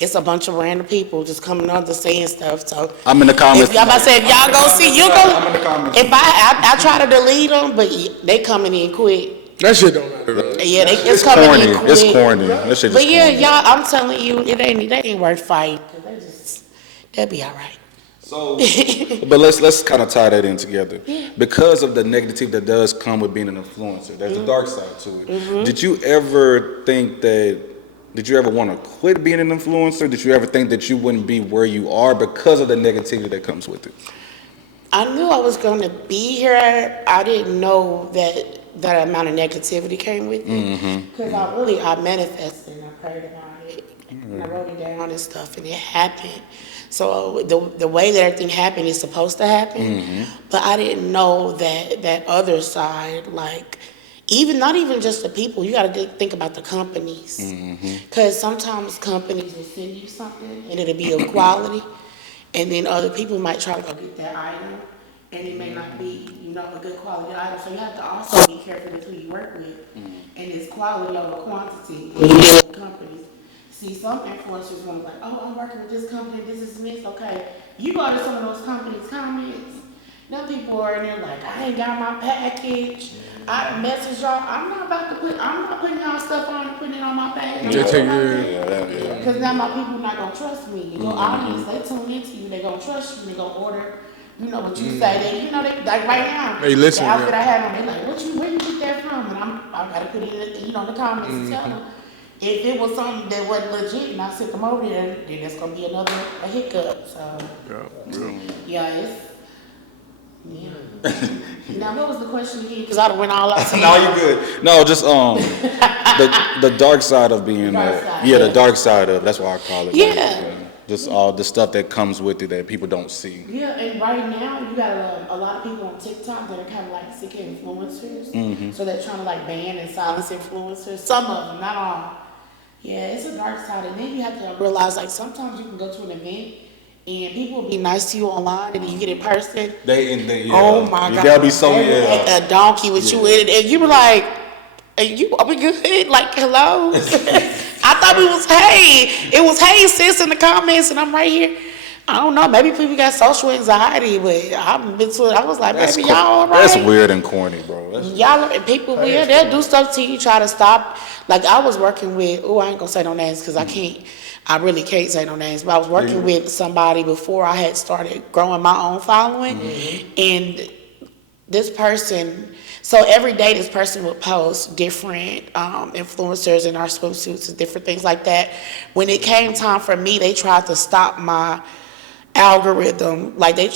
It's a bunch of random people just coming on to saying stuff. So I'm in the comments. if y'all about to say if y'all go see, you I'm in the go. comments. If I try to delete them, but they coming in quick. That shit don't matter. Yeah, it's coming corny. in quick. It's corny. That shit is But yeah, corny. y'all, I'm telling you, they ain't worth fighting. They'll be all right. So, but let's kind of tie that in together. Because of the negativity that does come with being an influencer, there's a dark side to it. Did you ever think that? Did you ever want to quit being an influencer? Did you ever think that you wouldn't be where you are because of the negativity that comes with it? I knew I was going to be here. I didn't know that amount of negativity came with it. Because I manifested and I prayed about it. And I wrote it down and stuff, and it happened. So the way that everything happened is supposed to happen. But I didn't know that other side, like, not even just the people, you got to think about the companies. Because sometimes companies will send you something and it'll be of quality, and then other people might try to go get that item, and it may not be, a good quality item. So you have to also be careful with who you work with, and it's quality over quantity when you deal with companies. See, some influencers want to be like, oh, I'm working with this company, this is this, okay. You go to some of those companies' comments, them people are in there like, I ain't got my package. I message y'all. I'm not putting y'all stuff on and putting it on my page. Because now my people not gonna trust me. Your audience, they tune into you. They gonna trust you. They gonna order. What you say. They like right now. Hey, listen, the outfit I had on, they like, where you get that from? And I gotta put it in, the comments and tell them. If it was something that wasn't legit and I sent them over there, then that's gonna be a hiccup. So it's. Yeah. Now, what was the question again? Because I done went all out. No, you good. No, just the dark side of being the dark side of, that's why I call it. Yeah. Just all the stuff that comes with it that people don't see. Yeah, and right now you got a lot of people on TikTok that are kind of like sick of influencers. So they're trying to like ban and silence influencers. Some of them, not all. Yeah, it's a dark side, and then you have to realize like sometimes you can go to an event. And people will be nice to you online, and then you get in person. Oh my God! They'll be so like a donkey with you in it, and you were like, "Are we good?" Like, hello. I thought it was hey sis in the comments, and I'm right here. I don't know. Maybe people got social anxiety, but I was like, baby, y'all all right? That's weird and corny, bro. People, they'll do stuff to you, try to stop. Like I was working with. I ain't gonna say no names because I can't. I really can't say no names, but I was working with somebody before I had started growing my own following. And this person, so every day this person would post different influencers in our swimsuits and different things like that. When it came time for me, they tried to stop my algorithm. Like they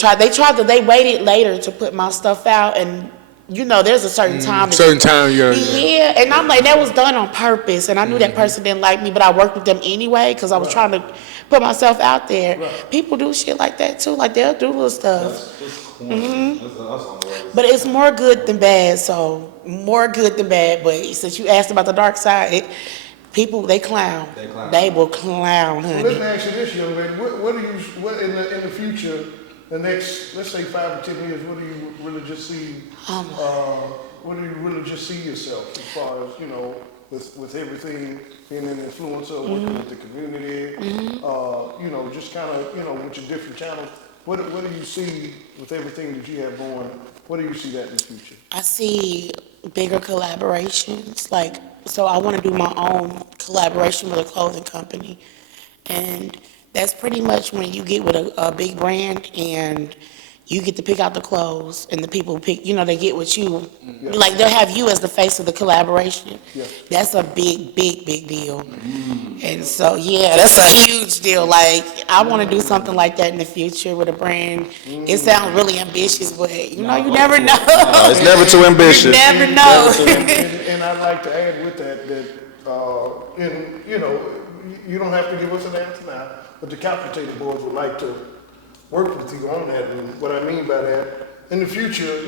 waited later to put my stuff out, and there's a certain time. Yeah, and I'm like, that was done on purpose, and I knew that person didn't like me, but I worked with them anyway because I was trying to put myself out there. People do shit like that too, like they'll do little stuff. But it's more good than bad, so more good than bad. But since you asked about the dark side, people they clown. They will clown, honey. Well, let me ask you this, young lady. What in the future? The next, let's say 5 or 10 years, what do you really just see? What do you really just see yourself as far as with everything being an influencer, working with the community, just kind of with your different channels. What do you see with everything that you have going? What do you see that in the future? I see bigger collaborations. So I want to do my own collaboration with a clothing company, and that's pretty much when you get with a big brand and you get to pick out the clothes and the people pick, they get with you. Yeah. Like they'll have you as the face of the collaboration. Yeah. That's a big, big, big deal. And so, that's a huge deal. Like I want to do something like that in the future with a brand. It sounds really ambitious, but you never know. No, it's never too ambitious. You never know. And I'd like to add with that you don't have to give us an answer now, but the capitated boards would like to work with you on that. And what I mean by that, in the future,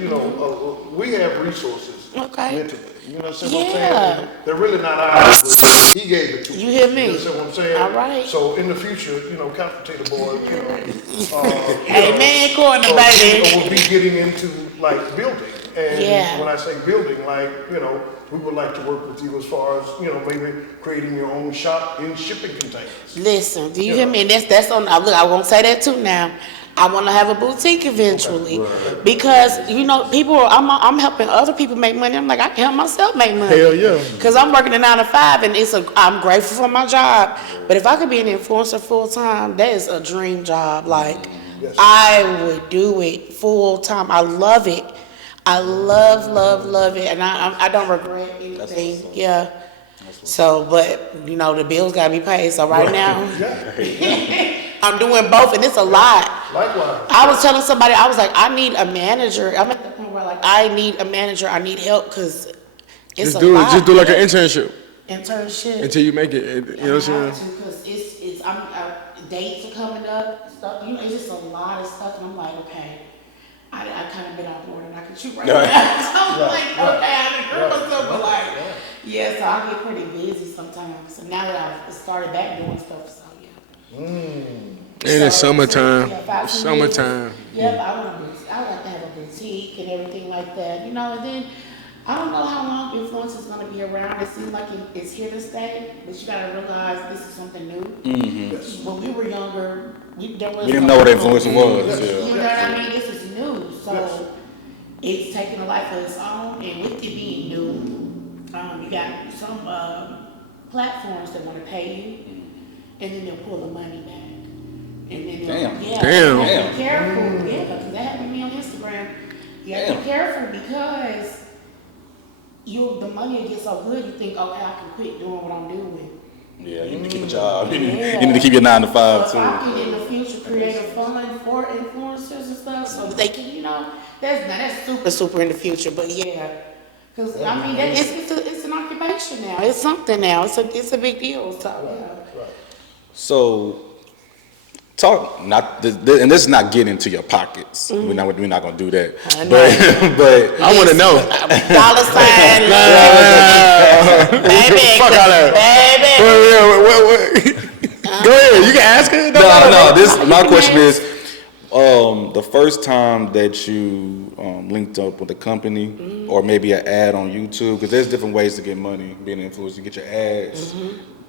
we have resources Okay. mentally. You know what I'm saying? Yeah. They're really not ours, but he gave it to us. You hear me? You know what I'm saying? All right. So in the future, capitated boards, Amen, corner, so, baby. we'll be getting into like building. And Yeah. when I say building, like, we would like to work with you as far as, maybe creating your own shop in shipping containers. Listen, do you hear me? And that's on. Look, I won't say that too now. I want to have a boutique eventually because people. I'm helping other people make money. I'm like, I can help myself make money. Hell yeah. Because I'm working a 9 to 5, and I'm grateful for my job. But if I could be an influencer full time, that is a dream job. Like, I would do it full time. I love it. I love it, and I don't regret anything. Yeah. So, but the bills gotta be paid. So right now, I'm doing both, and it's a lot. Likewise. I was telling somebody, I was like, I need a manager. I'm at the point where I need a manager. I need help because it's a lot. Just do like an internship Internship. until you make it. You know what I'm saying? Because dates are coming up. Stuff. It's just a lot of stuff, and I'm like, okay. I kind of been on board and I can shoot right now. So I'm like, okay, I can hurt myself, but yeah, so I get pretty busy sometimes. So now that I've started back doing stuff, so yeah. And it's summertime. It's summertime. Yep, I like to have a boutique and everything like that. And then I don't know how long influence is going to be around. It seems like it's here to stay, but you got to realize this is something new. Mm-hmm. When we were younger, we didn't know what influencer was. You know what I mean? This is new, so it's taking a life of its own. And with it being new, you got some platforms that want to pay you, and then they'll pull the money back. And then Damn. Be careful, because that happened to me on Instagram. You have to be careful because the money will get so good, you think, okay, I can quit doing what I'm doing. Yeah, you need to keep a job. You need to keep your 9 to 5 so too. if I can in the future create a fund for influencers and stuff, so they can, that's super in the future, but yeah, because it's an occupation now. It's something now. It's a big deal. So yeah. So, and this is not getting into your pockets. We're not gonna do that. But I want to know. Dollar sign. Baby. Fuck all that. Baby. Go ahead. You can ask her. No. My question is, the first time that you linked up with a company or maybe an ad on YouTube, because there's different ways to get money being an influencer. You get your ads,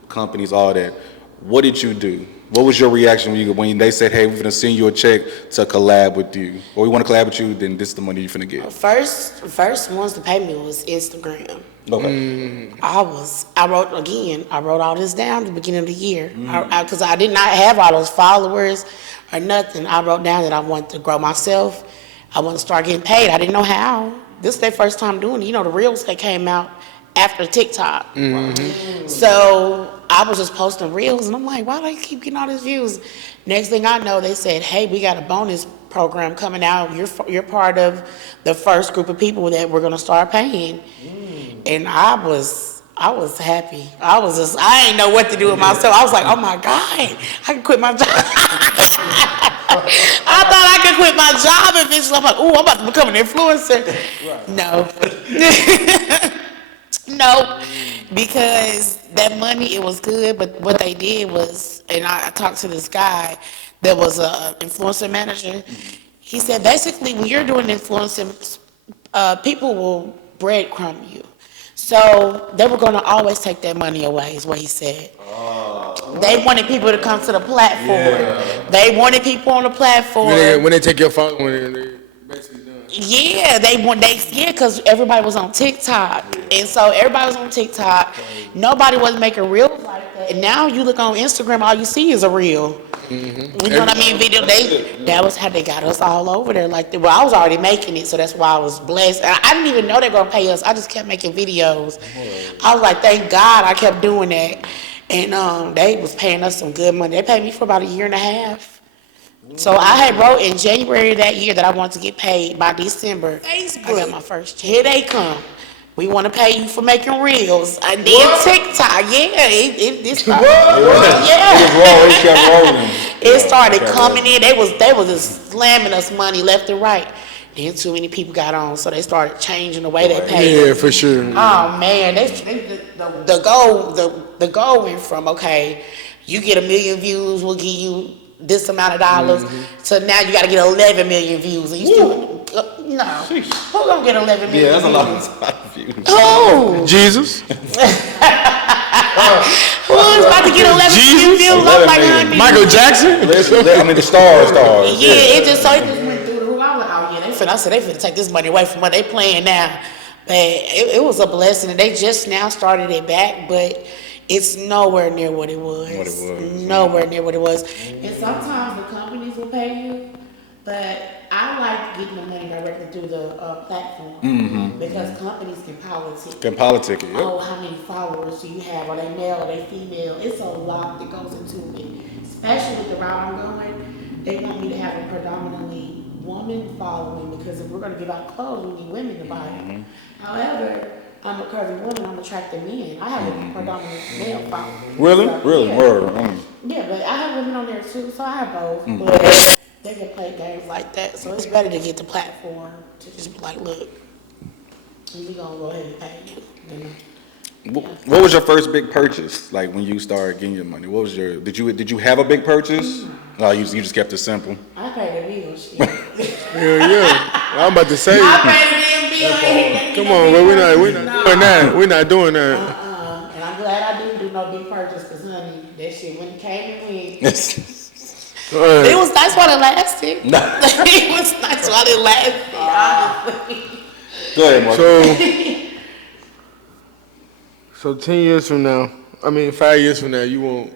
companies, all that. What did you do? What was your reaction when they said, hey, we're going to send you a check to collab with you, or we want to collab with you, then this is the money you're finna get? First ones to pay me was Instagram. Okay. I wrote all this down at the beginning of the year. Because I did not have all those followers or nothing. I wrote down that I wanted to grow myself. I wanted to start getting paid. I didn't know how. This is their first time doing it. The reels that came out after TikTok. So I was just posting reels, and I'm like, why do I keep getting all these views? Next thing I know, they said, hey, we got a bonus program coming out. You're part of the first group of people that we're gonna start paying. And I was happy. I didn't know what to do with myself. I was like, oh my God, I can quit my job. I thought I could quit my job eventually. I'm like, I'm about to become an influencer. No. No, because that money, it was good, but what they did was, and I talked to this guy that was an influencer manager. He said, basically, when you're doing influencing, people will breadcrumb you. So they were going to always take that money away, is what he said. They wanted people to come to the platform. Yeah. They wanted people on the platform. When they take your phone, when they basically done. Yeah, because everybody was on TikTok. And so everybody was on TikTok. Nobody was making reels like that. And now you look on Instagram, all you see is a reel. You know what I mean? That was how they got us all over there. I was already making it, so that's why I was blessed. And I didn't even know they were going to pay us. I just kept making videos. I was like, thank God I kept doing that. And they was paying us some good money. They paid me for about 1.5 years. So I had wrote in January of that year that I wanted to get paid by December. Facebook. I got my first check. Here they come. We want to pay you for making reels. And then TikTok, it started. It kept rolling. It started coming in. They was just slamming us money left and right. Then too many people got on, so they started changing the way they paid. Yeah, for sure. Oh man, the goal went from, okay, you get 1 million views, we'll give you this amount of dollars. So now you got to get 11 million views, and you still no. Who gonna get 11 million? Yeah, that's a lot of views. Oh, Jesus. who's about to get 11 million views? I'm like, honey. Michael Jackson? I mean, the stars. Yeah, it just went through the roof. I was like, oh yeah, I said they finna take this money away from what they playing now. But it was a blessing, and they just now started it back, but it's nowhere near what it was. Nowhere near what it was. And sometimes the companies will pay you, but I like getting the money directly through the platform because companies can politic. Yep. Oh, how many followers do you have? Are they male? Are they female? It's a lot that goes into it. Especially with the route I'm going, they want me to have a predominantly woman following because if we're going to give out clothes, we need women to buy them. However, I'm a curvy woman. I'm attracting men. I have a predominant male following. Really? So, Really? Yeah. Word. Yeah, but I have women on there too, so I have both. But they can play games like that, so it's better to get the platform to just be like, look, we gonna go ahead and pay you. What was your first big purchase? Like when you started getting your money, what was your? Did you have a big purchase? No, you just kept it simple. I paid the bill, shit. Yeah. I'm about to say. I paid the damn bill. Come on, bro. We're not doing that. We're not doing that. And I'm glad I didn't do no big purchase, cause honey, that shit when it came and went. It was nice while it lasted. It was nice while it lasted, honestly. Go ahead, Mark. So 10 years from now, 5 years from now, you want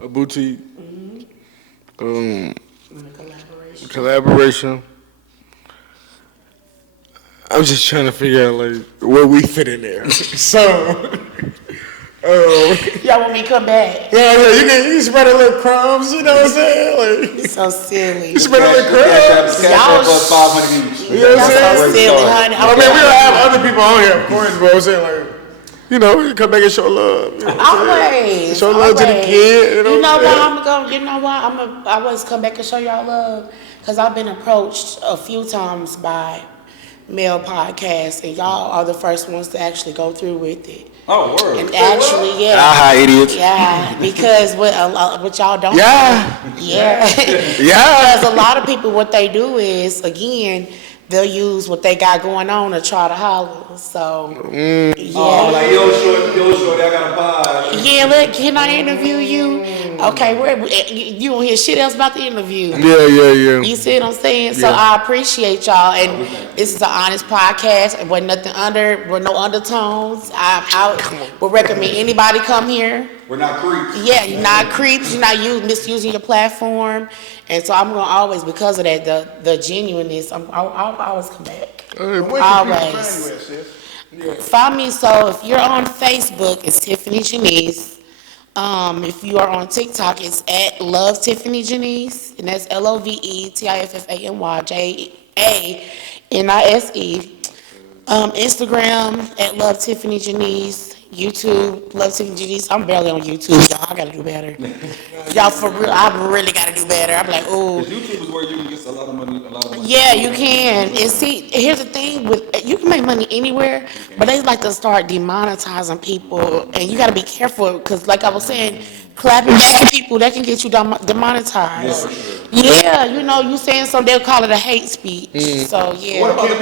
a boutique, collaboration. I'm just trying to figure out like where we fit in there. So. Y'all want me to come back? Yeah, you can spread a little crumbs, you know what I'm saying? Like, So silly. you spread a little crumbs. Y'all $500 each. You know what I'm saying? so silly, honey. We don't have other people on here, of course, but I'm saying like, you know, come back and show love. You know what I'm saying? Always. Show love to the kid. You know what I always come back and show y'all love. Because I've been approached a few times by male podcasts, and y'all are the first ones to actually go through with it. Oh, word. And actually, yeah. Aha, idiots. Yeah, because what y'all don't Yeah. do. Yeah. Yeah. Because a lot of people, what they do is, again, they'll use what they got going on to try to holler. So, yeah. Oh, like, yo, shorty, I got a buy. Yeah, look, can I interview you? Okay, you don't hear shit else about the interview. Yeah. You see what I'm saying? So I appreciate y'all, and this is an honest podcast, and with no undertones. I would recommend anybody come here. We're not creeps. Yeah, you're not creeps, you're not misusing your platform, and so I'm gonna always, because of that, the genuineness, I'll always come back. Always. Find me, so if you're on Facebook, it's Tiffany Janise. If you are on TikTok, it's at Love Tiffany Janise, and that's LOVETIFFANYJANISE. Instagram at Love Tiffany Janise. YouTube, Love Tiffany Janise. I'm barely on YouTube, y'all. I gotta do better. Y'all, for real, I really gotta do better. I'm like, ooh. YouTube is where you can get a lot of money. Yeah, you can. And see, here's the thing: you can make money anywhere, but they like to start demonetizing people, and you gotta be careful because, like I was saying, clapping back at people that can get you demonetized. Yeah, you saying something, they'll call it a hate speech. So yeah. What about the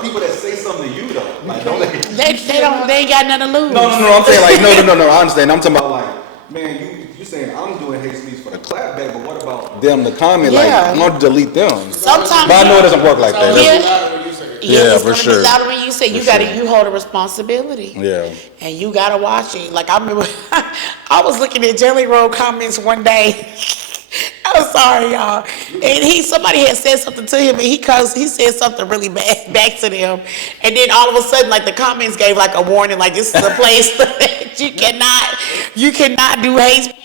people that say something to you though? Like, they ain't got nothing to lose. No. I'm saying like no. I understand. I'm talking about like, man, you saying I'm doing hate speech for the clapback, but what about them? The comment, like, I'm gonna delete them. Sometimes, but I know it doesn't work like that. Yeah, it's for gonna sure. be louder when you say you hold a responsibility. Yeah. And you gotta watch it. Like I remember, I was looking at Jelly Roll comments one day. I'm sorry, y'all. And somebody had said something to him, and he said something really bad back to them. And then all of a sudden, like the comments gave like a warning, like this is a place that you cannot do hate speech.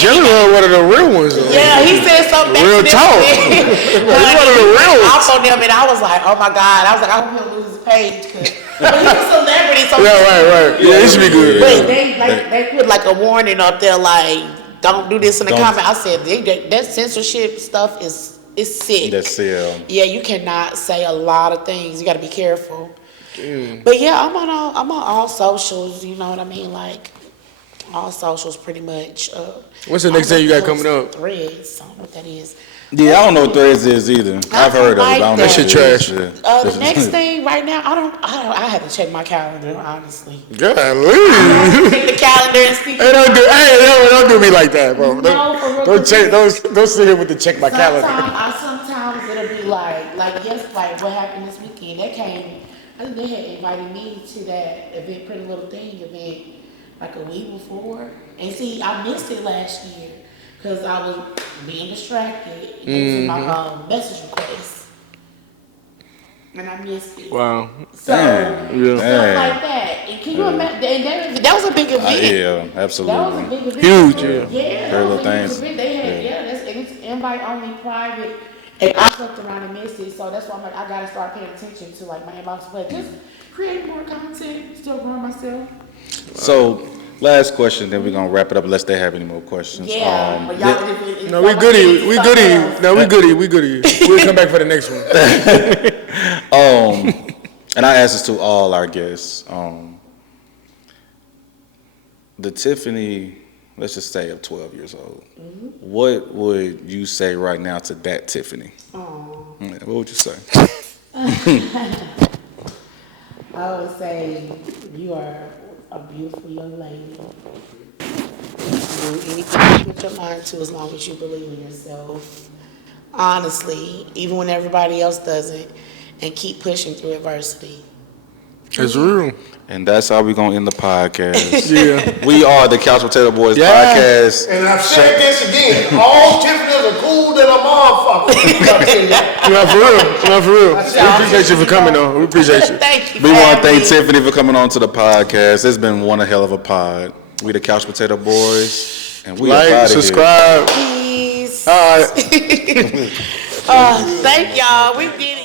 Jelly Roll one of the real ones though. Yeah, he said something back Real to talk. He's one of the real ones. off on them, and I was like, oh my God. I was like, I hope he'll lose his page. But he's a celebrity, so Yeah, right. Yeah, it should be good. But they put like a warning up there, like, don't do this in the comment. I said, that censorship stuff is sick. That's Yeah, you cannot say a lot of things. You got to be careful. But yeah, I'm on all socials. You know what I mean? Like all socials, pretty much. What's the next thing you got coming up? Threads. I don't know what that is. Yeah, I don't know what Threads is either. I've heard of it. I don't know that shit what it is. trash. Yeah. The next thing right now, I have to check my calendar, honestly. Golly. Check the calendar and see. Hey, don't do me like that, bro. No, for real. Don't sit here with the check my calendar. Sometimes it'll be like what happened this weekend. They came, I think they had invited me to that event, Pretty Little Thing event, like a week before. And see, I missed it last year because I was being distracted into my message request. And I missed it. Wow. So, stuff like that. And can you imagine? And that was a big event. Yeah, absolutely. That was a big event. Huge, Yeah, Very that was little a huge things. event. They had, it's invite only private. And I clicked around and missed it, so that's why I'm like, I gotta start paying attention to like my inbox, but just create more content, still growing myself. So, last question, then we're gonna wrap it up unless they have any more questions. Yeah, but y'all, No, we goody. We goody. We'll come back for the next one. And I ask this to all our guests. The Tiffany, let's just say of 12 years old, what would you say right now to that Tiffany? What would you say? I would say you are a beautiful young lady. Do anything you put your mind to as long as you believe in yourself. Honestly, even when everybody else doesn't, and keep pushing through adversity. It's real. And that's how we're gonna end the podcast. Yeah. We are the Couch Potato Boys podcast. And I've said this again. All Tiffany's are cool than a motherfucker. Not for real. We appreciate you for coming on. We appreciate you. Thank you. We want to thank Tiffany for coming on to the podcast. It's been one hell of a pod. We the Couch Potato Boys, and we Like, subscribe. Peace. All right. Thank y'all. We did it.